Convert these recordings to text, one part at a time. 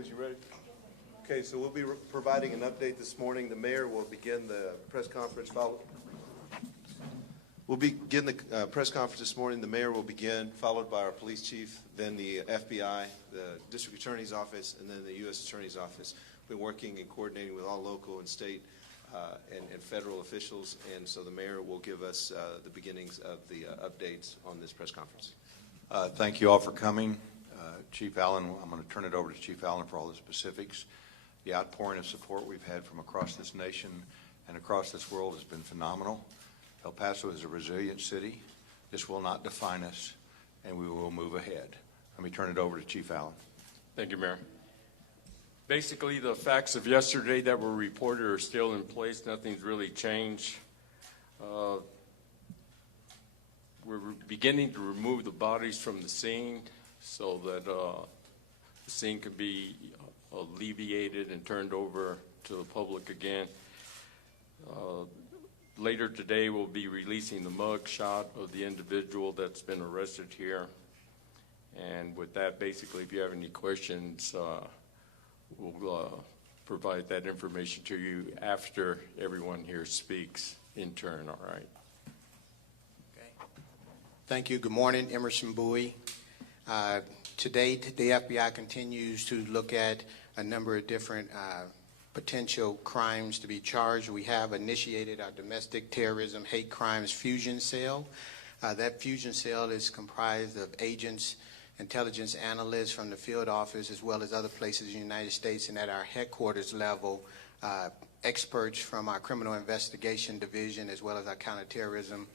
Cruz, you ready? Okay, so we'll be providing an update this morning. The mayor will begin the press conference. We'll begin the press conference this morning. The mayor will begin, followed by our police chief, then the FBI, the district attorney's office, and then the U.S. attorney's office. We're working and coordinating with all local and state and federal officials, and so the mayor will give us the beginnings of the updates on this press conference. Thank you all for coming. Chief Allen, I'm going to turn it over to Chief Allen for all the specifics. The outpouring of support we've had from across this nation and across this world has been phenomenal. El Paso is a resilient city. This will not define us, and we will move ahead. Let me turn it over to Chief Allen. Thank you, Mayor. Basically, the facts of yesterday that were reported are still in place. Nothing's really changed. We're beginning to remove the bodies from the scene so that the scene can be alleviated and turned over to the public again. Later today, we'll be releasing the mug shot of the individual that's been arrested here. And with that, basically, if you have any questions, we'll provide that information to you after everyone here speaks in turn, all right? Okay. Thank you. Good morning, Emerson Bowie. To date, the FBI continues to look at a number of different potential crimes to be charged. We have initiated our domestic terrorism hate crimes fusion cell. That fusion cell is comprised of agents, intelligence analysts from the field office, as well as other places in the United States, and at our headquarters level, experts from our criminal investigation division, as well as our counterterrorism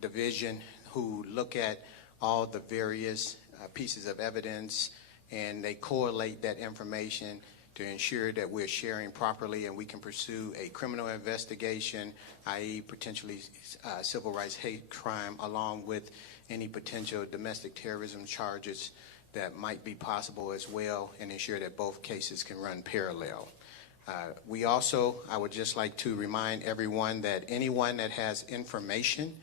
division, who look at all the various pieces of evidence, and they correlate that information to ensure that we're sharing properly and we can pursue a criminal investigation, i.e. potentially civil rights hate crime, along with any potential domestic terrorism charges that might be possible as well, and ensure that both cases can run parallel. We also, I would just like to remind everyone that anyone that has information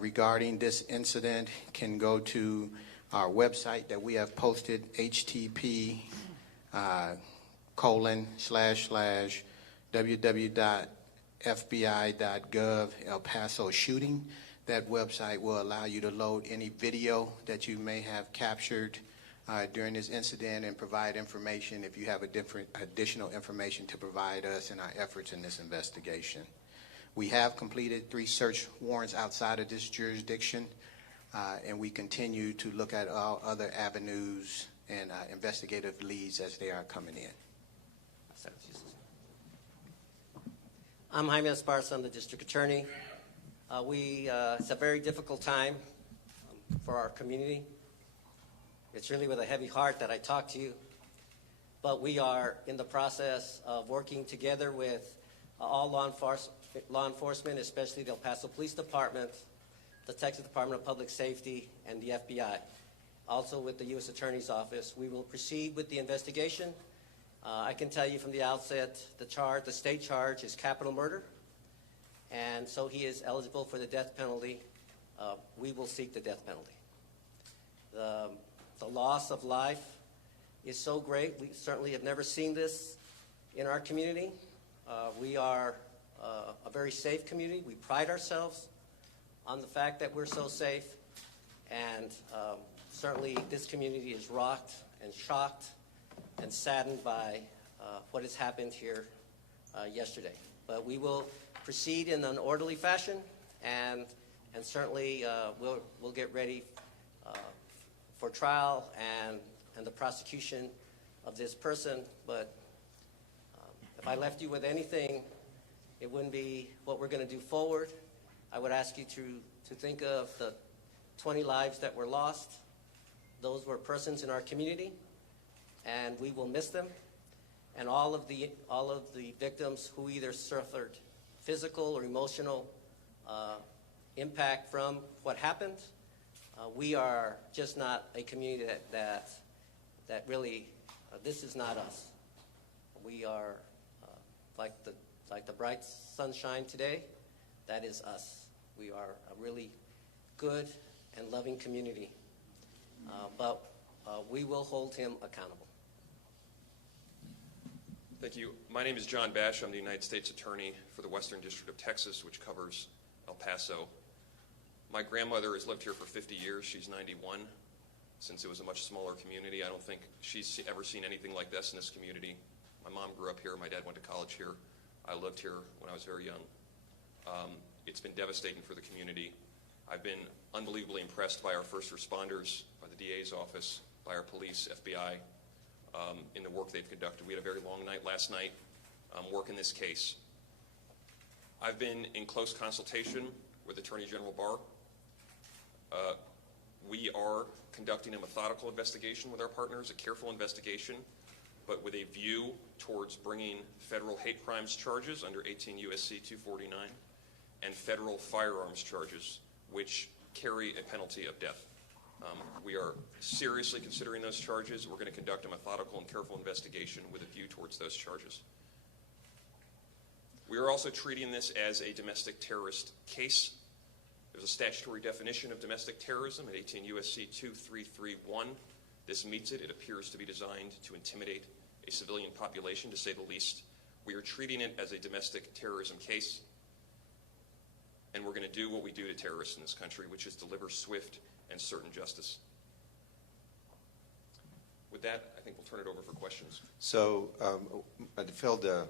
regarding this incident can go to our website that we have posted, http://www.fbi.gov El Paso shooting. That website will allow you to load any video that you may have captured during this incident and provide information if you have additional information to provide us in our efforts in this investigation. We have completed 3 search warrants outside of this jurisdiction, and we continue to look at all other avenues and investigative leads as they are coming in. I'm Jaime Esparza. I'm the district attorney. It's a very difficult time for our community. It's really with a heavy heart that I talk to you, but we are in the process of working together with all law enforcement, especially the El Paso Police Department, the Texas Department of Public Safety, and the FBI. Also with the U.S. Attorney's Office. We will proceed with the investigation. I can tell you from the outset, the state charge is capital murder, and so he is eligible for the death penalty. We will seek the death penalty. The loss of life is so great. We certainly have never seen this in our community. We are a very safe community. We pride ourselves on the fact that we're so safe, and certainly this community is rocked and shocked and saddened by what has happened here yesterday. But we will proceed in an orderly fashion, and certainly we'll get ready for trial and the prosecution of this person. But if I left you with anything, it wouldn't be what we're going to do forward. I would ask you to think of the 20 lives that were lost. Those were persons in our community, and we will miss them. And all of the victims who either suffered physical or emotional impact from what happened. We are just not a community that really, this is not us. We are like the bright sunshine today. That is us. We are a really good and loving community. But we will hold him accountable. Thank you. My name is John Bash. I'm the United States Attorney for the Western District of Texas, which covers El Paso. My grandmother has lived here for 50 years. She's 91. Since it was a much smaller community, I don't think she's ever seen anything like this in this community. My mom grew up here. My dad went to college here. I lived here when I was very young. It's been devastating for the community. I've been unbelievably impressed by our first responders, by the DA's office, by our police, FBI, in the work they've conducted. We had a very long night last night working this case. I've been in close consultation with Attorney General Barr. We are conducting a methodical investigation with our partners, a careful investigation, but with a view towards bringing federal hate crimes charges under 18 U.S.C. 249 and federal firearms charges, which carry a penalty of death. We are seriously considering those charges. We're going to conduct a methodical and careful investigation with a view towards those charges. We are also treating this as a domestic terrorist case. There's a statutory definition of domestic terrorism at 18 U.S.C. 2331. This meets it. It appears to be designed to intimidate a civilian population, to say the least. We are treating it as a domestic terrorism case, and we're going to do what we do to terrorists in this country, which is deliver swift and certain justice. With that, I think we'll turn it over for questions. So I failed to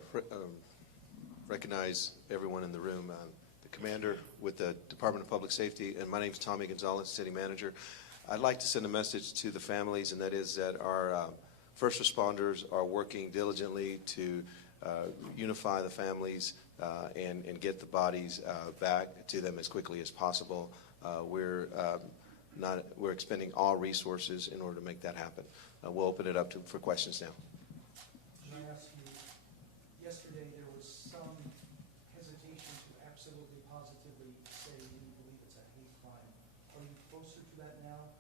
recognize everyone in the room. The commander with the Department of Public Safety, and my name is Tommy Gonzalez, city manager. I'd like to send a message to the families, and that is that our first responders are working diligently to unify the families and get the bodies back to them as quickly as possible. We're expending all resources in order to make that happen. We'll open it up for questions now. Can I ask you, yesterday there was some hesitation to absolutely positively say you believe it's a hate crime. Are you closer to that now,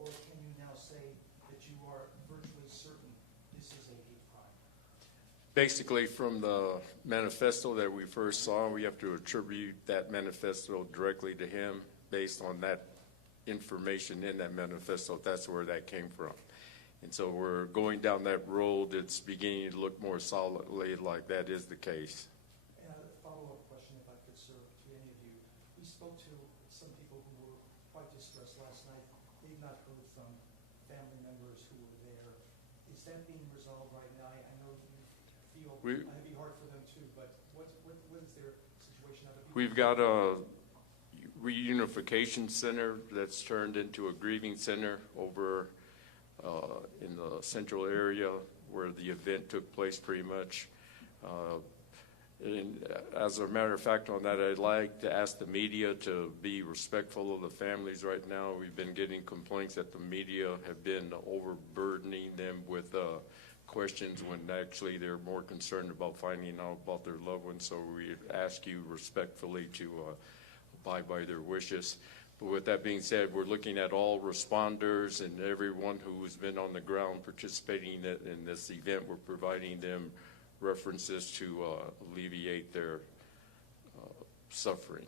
or can you now say that you are virtually certain this is a hate crime? Basically, from the manifesto that we first saw, we have to attribute that manifesto directly to him based on that information in that manifesto. That's where that came from. And so we're going down that road. It's beginning to look more solidly like that is the case. And a follow-up question, if I could, sir, to any of you. We spoke to some people who were quite distressed last night. They've not heard from family members who were there. Is that being resolved right now? I know you feel a heavy heart for them too, but what is their situation? We've got a reunification center that's turned into a grieving center over in the central area where the event took place pretty much. And as a matter of fact on that, I'd like to ask the media to be respectful of the families right now. We've been getting complaints that the media have been overburdening them with questions when actually they're more concerned about finding out about their loved ones. So we ask you respectfully to abide by their wishes. But with that being said, we're looking at all responders and everyone who's been on the ground participating in this event. We're providing them references to alleviate their suffering.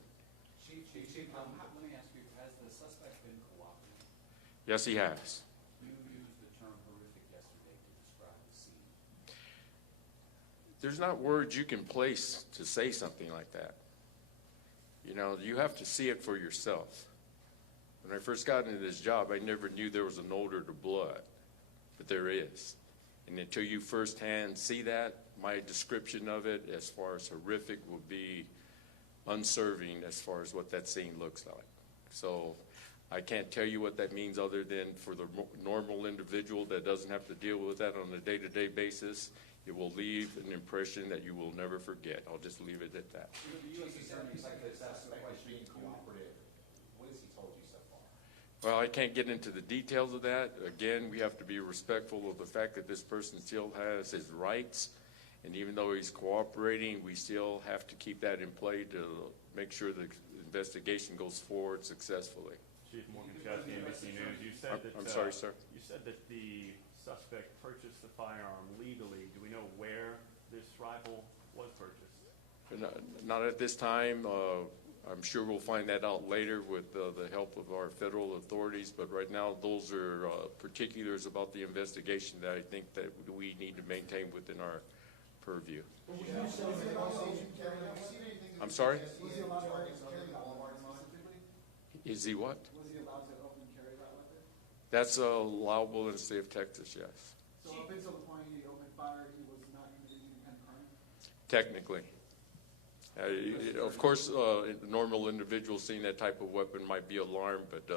Chief, let me ask you, has the suspect been cooperative? Yes, he has. You used the term horrific yesterday to describe the scene. There's not words you can place to say something like that. You know, you have to see it for yourself. When I first got into this job, I never knew there was an odor to blood, but there is. And until you firsthand see that, my description of it as far as horrific will be unserving as far as what that scene looks like. So I can't tell you what that means other than for the normal individual that doesn't have to deal with that on a day-to-day basis, it will leave an impression that you will never forget. I'll just leave it at that. The U.S. Attorney's like this, asked the question, being cooperative. What has he told you so far? Well, I can't get into the details of that. Again, we have to be respectful of the fact that this person still has his rights. And even though he's cooperating, we still have to keep that in play to make sure the investigation goes forward successfully. Chief Morgan Chesky, NBC News. You said that I'm sorry, sir. You said that the suspect purchased the firearm legally. Do we know where this rifle was purchased? Not at this time. I'm sure we'll find that out later with the help of our federal authorities. But right now, those are particulars about the investigation that I think that we need to maintain within our purview. I'm sorry? Is he what? Was he allowed to open carry that weapon? That's allowable in the state of Texas, yes. So up until the point he opened fire, he was not committing any kind of crime? Technically. Of course, a normal individual seeing that type of weapon might be alarmed, but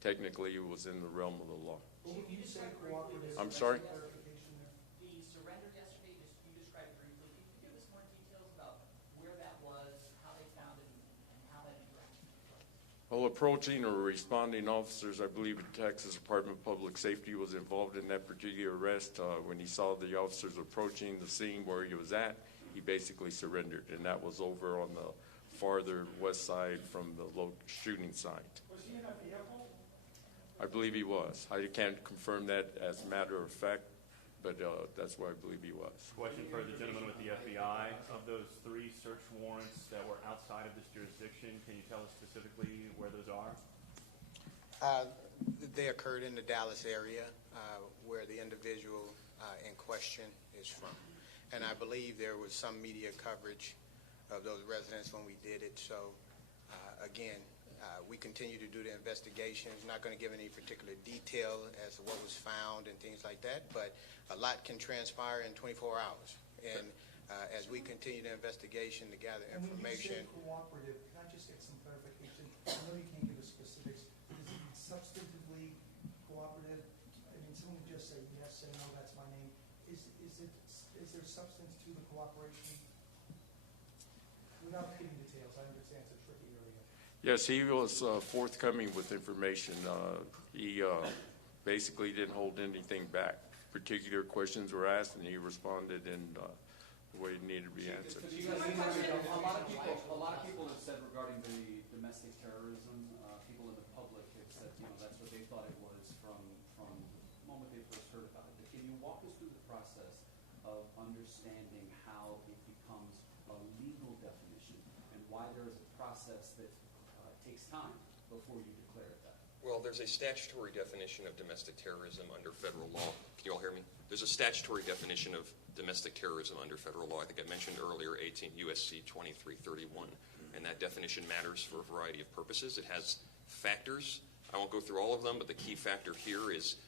technically it was in the realm of the law. Chief, you say cooperative. I'm sorry? Clarification there. The surrender yesterday, you described briefly. Can you give us more details about where that was, how they found it, and how that interaction took place? Well, approaching or responding officers, I believe the Texas Department of Public Safety was involved in that particular arrest. When he saw the officers approaching the scene where he was at, he basically surrendered, and that was over on the farther west side from the shooting site. Was he in a vehicle? I believe he was. I can't confirm that as a matter of fact, but that's where I believe he was. Question for the gentleman with the FBI. Of those 3 search warrants that were outside of this jurisdiction, can you tell us specifically where those are? They occurred in the Dallas area where the individual in question is from. And I believe there was some media coverage of those residents when we did it. So, again, we continue to do the investigations. Not going to give any particular detail as to what was found and things like that, but a lot can transpire in 24 hours. And as we continue the investigation to gather information. And when you say cooperative, can I just get some clarification? I know you can't give us specifics. Is it substantively cooperative? I mean, someone would just say yes, say no, that's my name. Is there substance to the cooperation? Without giving details, I understand it's a tricky area. Yes, he was forthcoming with information. He basically didn't hold anything back. Particular questions were asked, and he responded in the way it needed to be answered. A lot of people have said regarding the domestic terrorism, people in the public have said, that's what they thought it was from the moment they first heard about it. But can you walk us through the process of understanding how it becomes a legal definition and why there is a process that takes time before you declare it that? Well, there's a statutory definition of domestic terrorism under federal law. Can you all hear me? There's a statutory definition of domestic terrorism under federal law. I think I mentioned earlier 18 U.S.C. 2331, and that definition matters for a variety of purposes. It has factors. I won't go through all of them, but the key factor here is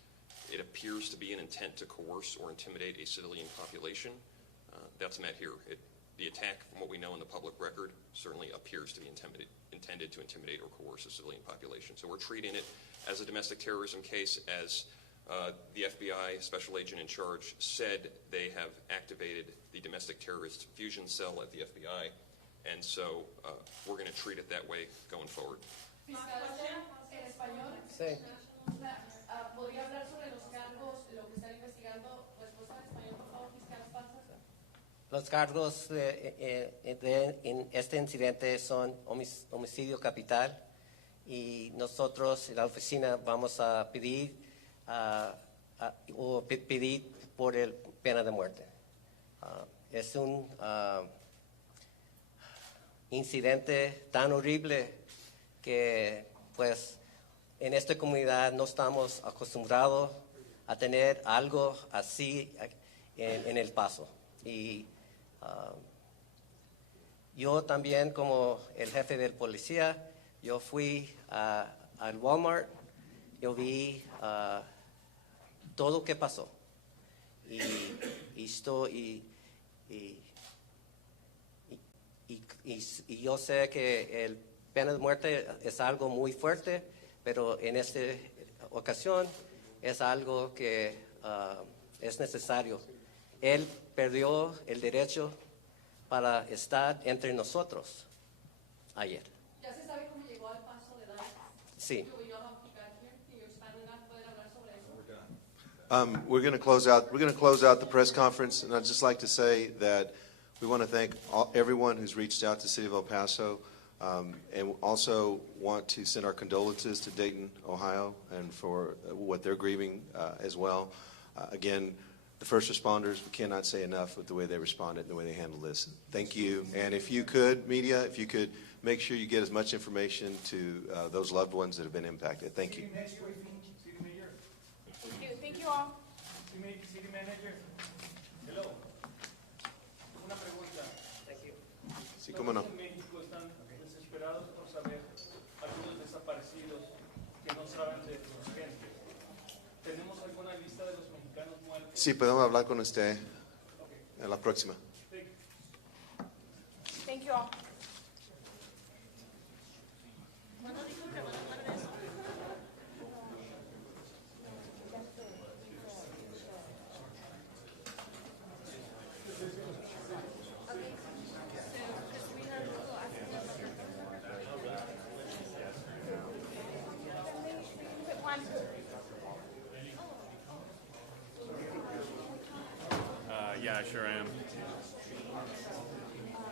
it appears to be an intent to coerce or intimidate a civilian population. That's met here. The attack, from what we know in the public record, certainly appears to be intended to intimidate or coerce a civilian population. So we're treating it as a domestic terrorism case, as the FBI special agent in charge said they have activated the domestic terrorist fusion cell at the FBI, and so we're going to treat it that way going forward. Sí. ¿Podría hablar sobre los cargos, lo que están investigando? ¿Respuesta en español, por favor, fiscal Paso? Los cargos en este incidente son homicidio capital, y nosotros en la oficina vamos a pedir por el pena de muerte. Es un incidente tan horrible que pues en esta comunidad no estamos acostumbrados a tener algo así en El Paso. Y yo también, como el jefe del policía, yo fui al Walmart, yo vi todo lo que pasó. Y yo sé que el pena de muerte es algo muy fuerte, pero en esta ocasión es algo que es necesario. Él perdió el derecho para estar entre nosotros ayer. ¿Ya se sabe cómo llegó al Paso de Dallas? Sí. Do we know how he got here? Can you expand on that? ¿Pueden hablar sobre eso? We're going to close out the press conference, and I'd just like to say that we want to thank everyone who's reached out to the City of El Paso, and also want to send our condolences to Dayton, Ohio, and for what they're grieving as well. Again, the first responders, we cannot say enough with the way they responded and the way they handled this. Thank you. And if you could, media, if you could make sure you get as much information to those loved ones that have been impacted. Thank you. Next briefing, City Mayor. Thank you all. City Manager. Hello. Sí, cómo no. Los en México están desesperados por saber algunos desaparecidos que no saben de sus gentes. ¿Tenemos alguna lista de los mexicanos muertos? Sí, podemos hablar con usted en la próxima. Thank you all. Yeah, I sure am.